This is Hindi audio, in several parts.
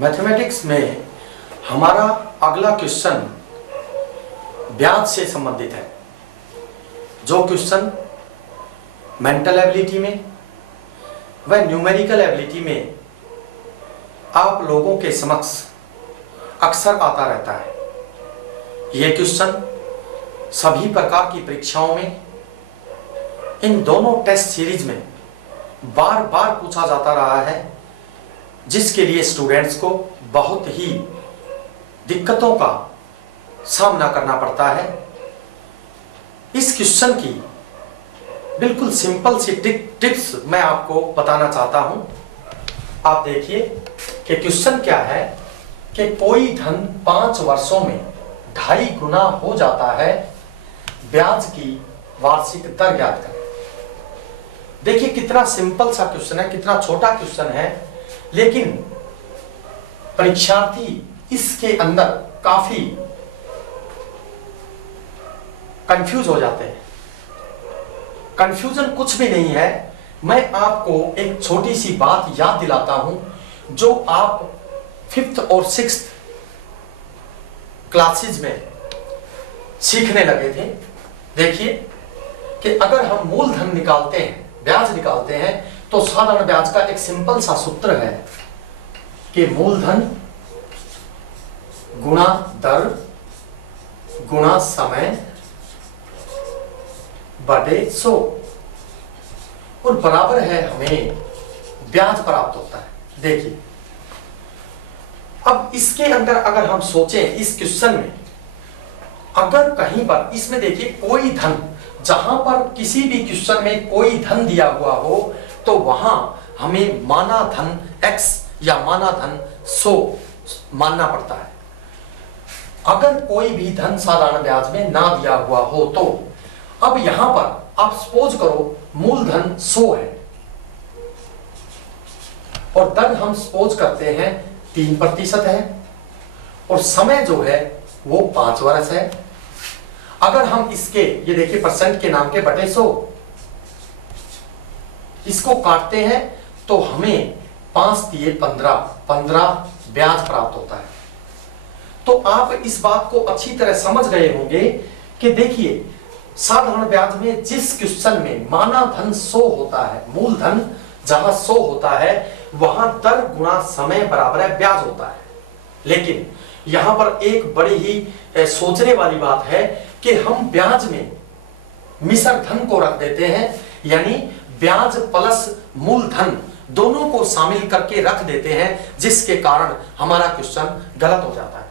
मैथमेटिक्स में हमारा अगला क्वेश्चन ब्याज से संबंधित है। जो क्वेश्चन मेंटल एबिलिटी में व न्यूमेरिकल एबिलिटी में आप लोगों के समक्ष अक्सर आता रहता है। ये क्वेश्चन सभी प्रकार की परीक्षाओं में इन दोनों टेस्ट सीरीज में बार बार पूछा जाता रहा है, जिसके लिए स्टूडेंट्स को बहुत ही दिक्कतों का सामना करना पड़ता है। इस क्वेश्चन की बिल्कुल सिंपल सी टिप्स मैं आपको बताना चाहता हूं। आप देखिए कि क्वेश्चन क्या है कि कोई धन 5 वर्षों में 2.5 गुना हो जाता है, ब्याज की वार्षिक दर ज्ञात करें। देखिए कितना सिंपल सा क्वेश्चन है, कितना छोटा क्वेश्चन है, लेकिन परीक्षार्थी इसके अंदर काफी कंफ्यूज हो जाते हैं। कंफ्यूजन कुछ भी नहीं है, मैं आपको एक छोटी सी बात याद दिलाता हूं जो आप 5th और 6th क्लासेज में सीखने लगे थे। देखिए कि अगर हम मूलधन निकालते हैं, ब्याज निकालते हैं, तो साधारण ब्याज का एक सिंपल सा सूत्र है कि मूलधन गुणा दर गुणा समय बटे 100 और बराबर है हमें ब्याज प्राप्त होता है। देखिए अब इसके अंदर अगर हम सोचें इस क्वेश्चन में, अगर कहीं पर इसमें देखिए कोई धन, जहां पर किसी भी क्वेश्चन में कोई धन दिया हुआ हो तो वहां हमें माना धन x या माना धन 100 मानना पड़ता है। अगर कोई भी धन साधारण ब्याज में ना दिया हुआ हो तो अब यहां पर आप सपोज करो मूलधन 100 है और दर हम सपोज करते हैं 3% है और समय जो है वो 5 वर्ष है। अगर हम इसके ये देखिए परसेंट के नाम के बटे 100 इसको काटते हैं तो हमें 5 दिए 15 ब्याज प्राप्त होता है। तो आप इस बात को अच्छी तरह समझ गए होंगे कि देखिए साधारण ब्याज में जिस क्वेश्चन में माना धन 100 होता है, मूलधन जहां 100 होता है वहां दर गुणा समय बराबर है ब्याज होता है। लेकिन यहां पर एक बड़ी ही सोचने वाली बात है कि हम ब्याज में मिश्र धन को रख देते हैं, यानी ब्याज प्लस मूलधन दोनों को शामिल करके रख देते हैं, जिसके कारण हमारा क्वेश्चन गलत हो जाता है।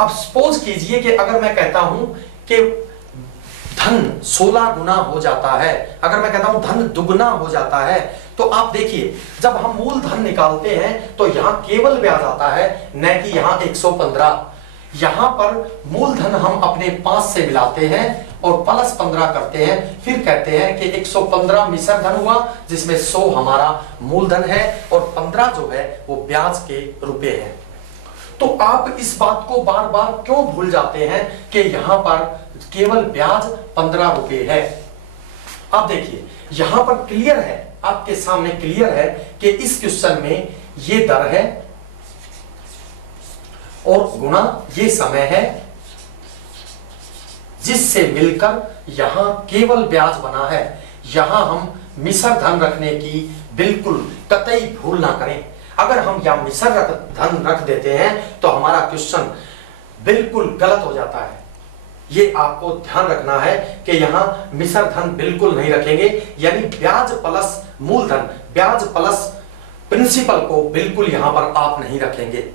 अब सपोज कीजिए कि अगर मैं कहता हूं कि धन 16 गुना हो जाता है, अगर मैं कहता हूं धन दुगना हो जाता है, तो आप देखिए जब हम मूलधन निकालते हैं तो यहां केवल ब्याज आता है, न कि यहां 115। यहां पर मूलधन हम अपने 5 से मिलाते हैं और प्लस 15 करते हैं, फिर कहते हैं कि 115 मिश्र धन हुआ जिसमें 100 हमारा मूलधन है और 15 जो है वो ब्याज के रुपए हैं। तो आप इस बात को बार बार क्यों भूल जाते हैं कि यहां पर केवल ब्याज 15 रुपए है। आप देखिए यहां पर क्लियर है, आपके सामने क्लियर है कि इस क्वेश्चन में ये दर है और गुणा ये समय है, जिससे मिलकर यहां केवल ब्याज बना है। यहां हम मिश्र धन रखने की बिल्कुल कतई भूल ना करें। अगर हम यहां मिश्र धन रख देते हैं तो हमारा क्वेश्चन बिल्कुल गलत हो जाता है। ये आपको ध्यान रखना है कि यहां मिश्र धन बिल्कुल नहीं रखेंगे, यानी ब्याज प्लस मूलधन, ब्याज प्लस प्रिंसिपल को बिल्कुल यहां पर आप नहीं रखेंगे।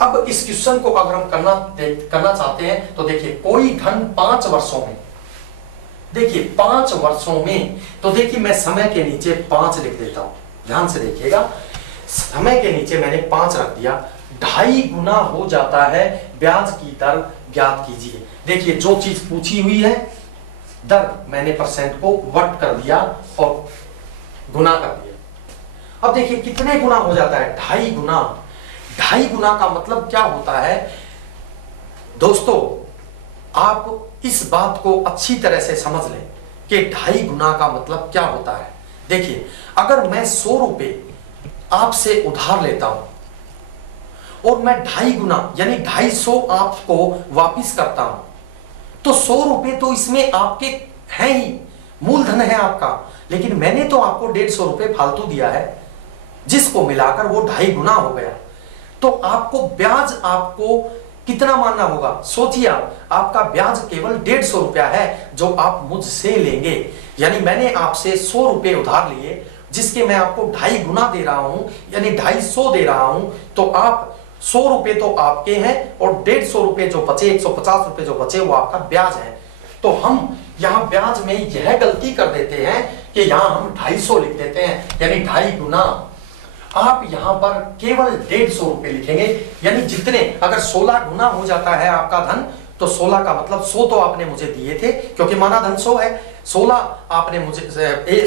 अब इस क्वेश्चन को अगर हम करना चाहते हैं तो देखिए कोई धन 5 वर्षों में, देखिए 5 वर्षों में, तो देखिए मैं समय के नीचे 5 लिख देता हूं, ध्यान से देखिएगा, समय के नीचे मैंने 5 रख दिया। 2.5 गुना हो जाता है, ब्याज की दर ज्ञात कीजिए। देखिए जो चीज पूछी हुई है दर, मैंने परसेंट को वट कर दिया और गुना कर दिया। अब देखिए कितने गुना हो जाता है, 2.5 गुना। 2.5 गुना का मतलब क्या होता है दोस्तों, आप इस बात को अच्छी तरह से समझ लें कि 2.5 गुना का मतलब क्या होता है। देखिए अगर मैं 100 रुपए आपसे उधार लेता हूं और मैं 2.5 गुना यानी 250 आपको वापिस करता हूं, तो 100 रुपए तो इसमें आपके हैं ही, मूलधन है आपका, लेकिन मैंने तो आपको 150 रुपए फालतू दिया है, जिसको मिलाकर वो 2.5 गुना हो गया। तो आपको ब्याज आपको कितना मानना होगा? सोचिए आपका ब्याज केवल 150 रुपया है जो आप मुझसे लेंगे। यानी मैंने आपसे 100 रुपए उधार लिए, जिसके मैं आपको 2.5 गुना दे रहा हूं, यानी 250 दे रहा हूं। तो आप 100 रुपए तो आपके हैं और 150 रुपए जो बचे, 150 रुपए जो बचे, वो आपका ब्याज है। तो हम यहां ब्याज में यह गलती कर देते हैं कि यहां हम 250 लिख देते हैं, यानी 2.5 गुना। आप यहां पर केवल 150 रुपए लिखेंगे, यानी जितने, अगर 16 गुना हो जाता है आपका धन, तो 16 का मतलब 100 तो आपने मुझे दिए थे, क्योंकि माना धन 100 है। 16 आपने मुझे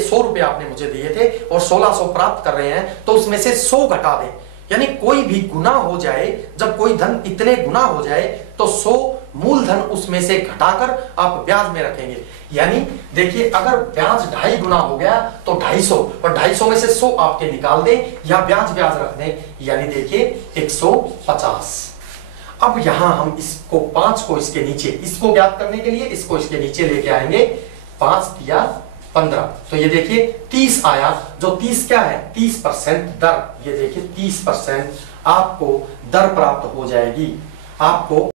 100 रुपए आपने मुझे दिए थे और 1600 प्राप्त कर रहे हैं, तो उसमें से 100 घटा दें। यानी कोई भी गुना हो जाए, जब कोई धन इतने गुना हो जाए, तो 100 मूलधन उसमें से घटाकर आप ब्याज में रखेंगे। यानी देखिए, अगर ब्याज 2.5 गुना हो गया तो 250, और 250 में से 100 आपके निकाल दें या ब्याज रख दें, यानी देखिए 150। अब यहां हम इसको 5 को इसके नीचे, इसको ज्ञात करने के लिए इसको इसके नीचे लेके आएंगे। 5 या 15, तो ये देखिए 30 आया, जो 30 क्या है? 30% दर। ये देखिए 30% आपको दर प्राप्त हो जाएगी। आपको